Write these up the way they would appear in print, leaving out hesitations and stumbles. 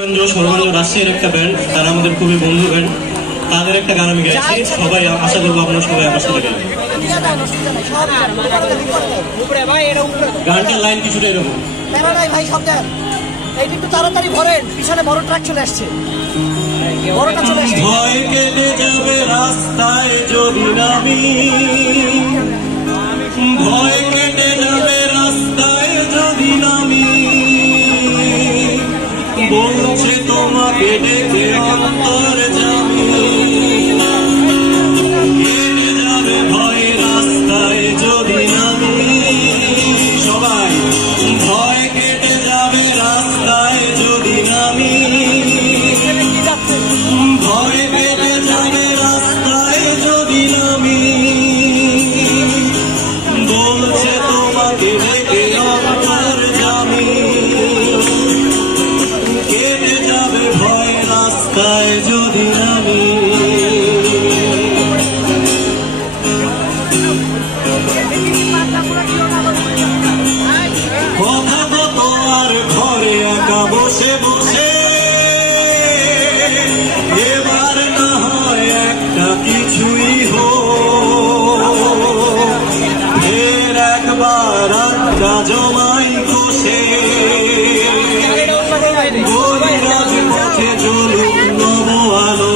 রাজশাহীর একটা ব্যান্ড, তারা আমাদের খুবই বন্ধু ব্যান্ড। তাদের একটা গান আমি গাইছি, সবাই আশা করবো আপনারা সবাই আমার সাথে গাইবেন। গানটার লাইন কিছুটা এরকম। একটু তাড়াতাড়ি ভরেন, পিছনে বড় ট্রাক চলে আসছে। ভয় কেটে যাবে রাস্তায় যদি নামি, ভয় কেটে যাবে রাস্তায় যদি নামি, বলছে তোমাকে ডেকে অন্তর জামি, কেটে যাবে ভয় রাস্তায় যদি নামি, সবাই ভয় কেটে যাবে রাস্তায় যদি নামি, ভয় কেটে যাবে রাস্তায় যদি নামি, বলছে তোমাকে ডেকে অন্তর জামি, কেটে যাবে ভয় রাস্তায় যদি নামি। কথা কত আর ঘরে একা বসে বসে, এবার না হয় একটা কিছুই হোক, ফের একবার আড্ডা জমাই কষে, গরিরাজ পথে চলুক নব আলো।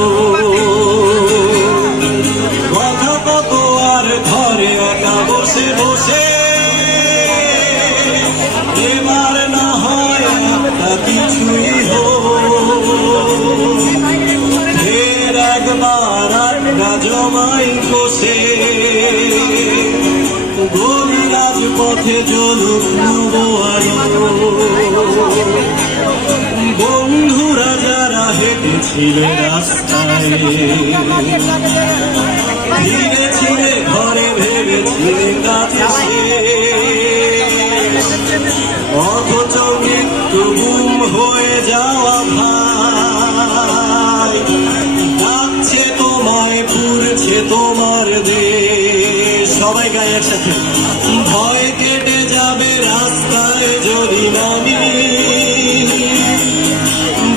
কথা কত আর ঘরে একা বসে বসে, এবার না হয় একটা কিছুই হোক, ফের একবার আড্ডা জমাই কষে, গরিরাজ পথে চলুক নব আলো। বন্ধুরা যারা হেঁটেছিলে রাস্তায়, ফিরেছিলে ঘরে ভেবেছিলে কাছে, অথচ মৃত্যু গুম হয়ে যাওয়া ভাই, ডাকছে তোমায় পুরছে তোমার দেশ। সবাই গায়ে একসাথে, ভয় কেটে যাবে রাস্তায় যদি নামি,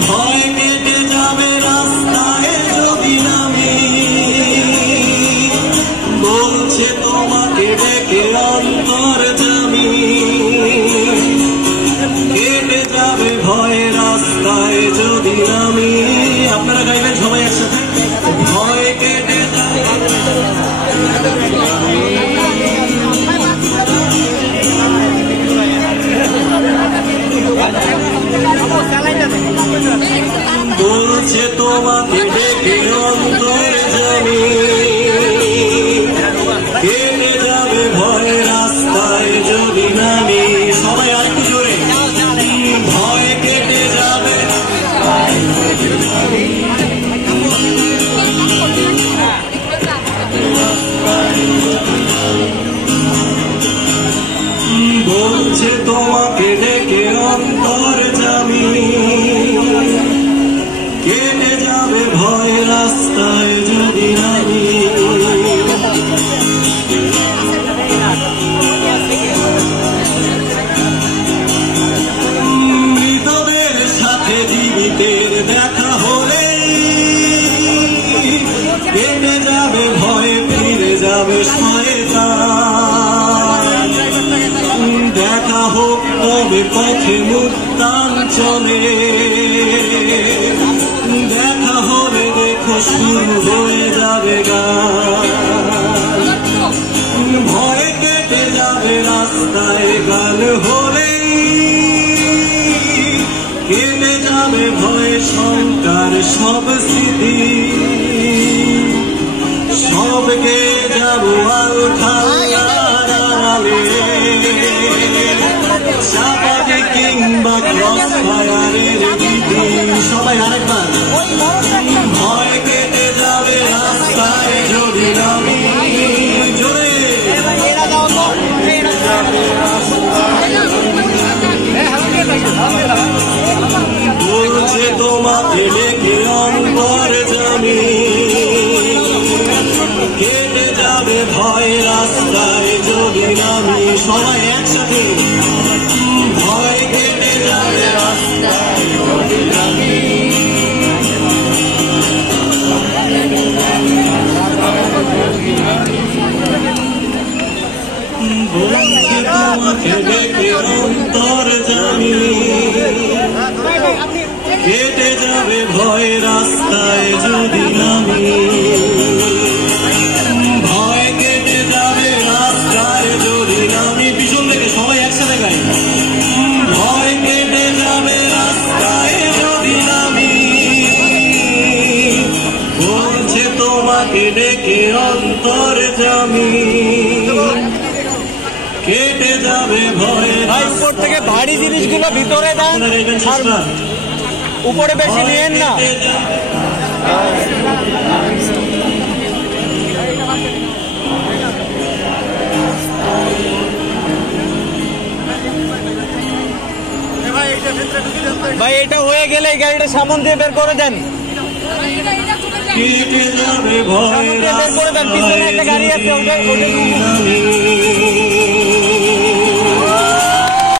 ভয় কেটে যাবে রাস্তায় যদি নামি, বলছে তোমাকে ডেকে অন্তর জামি, কেটে যাবে ভয় রাস্তায় যদি নামি। আপনারা গাইবেন সবাই একসাথে, ভয় কেটে যাবে। বলছে তোমাকে ডেকে অন্তর জামি, কেটে যাবে ভয় রাস্তায় যদি নামি। সবাই আরেকটু জোরে, ভয় কেটে যাবে। বলছে তোমাকে ডেকে অন্তর জামি, কেটে যাবে ভয় রাস্তায় যদি নামি। মৃতদের সাথে জীবিতের দেখা হলে, কেটে যাবে ভয় ফিরে যাবে শয়তান। দেখা হোক তবে পথে মুক্তাঞ্চলে, দেখা হলে দেখো শুরু হয়ে যাবে গান। ভয় কেটে যাবে রাস্তায় গান হলে, কেটে যাবে ভয় শঙ্কার সব স্মৃতি, সবকে যাবো আলখালে, চাপাতি কিংবা ক্রস ফায়ারের দিদি। সবাই আরেকবার, ভয় কেটে যাবে রাস্তায় যদি নামি, জোরে বলছে তোমাকে ডেকে অন্তর জামি, কেটে যাবে ভয় রাস্তায় যদি নামি। সবাই একসাথে, ভয় কেটে যাবে রাস্তায় যদি নামি। কেটে যাবে ভয় রাস্তায় যদি নামি, ভয় কেটে যাবে রাস্তায় যদি নামি। পিছন থেকে সবাই একসাথে গাই। ভয় কেটে যাবে রাস্তায় যদি নামি, বলছে তোমাকে ডেকে অন্তরে জামি। কেটে যাবে ভয়। ভাই উপর থেকে ভারী জিনিসগুলো ভিতরে দেন, আর উপরে বেশি নিয়েন না। ভাই এটা হয়ে গেলে এই গাড়িটা সামন দিয়ে বের করে দেন। কেটে যাবে ভয় সামন দিয়ে বের করে দেন, পিছনে একটা গাড়ি আছে, ওটা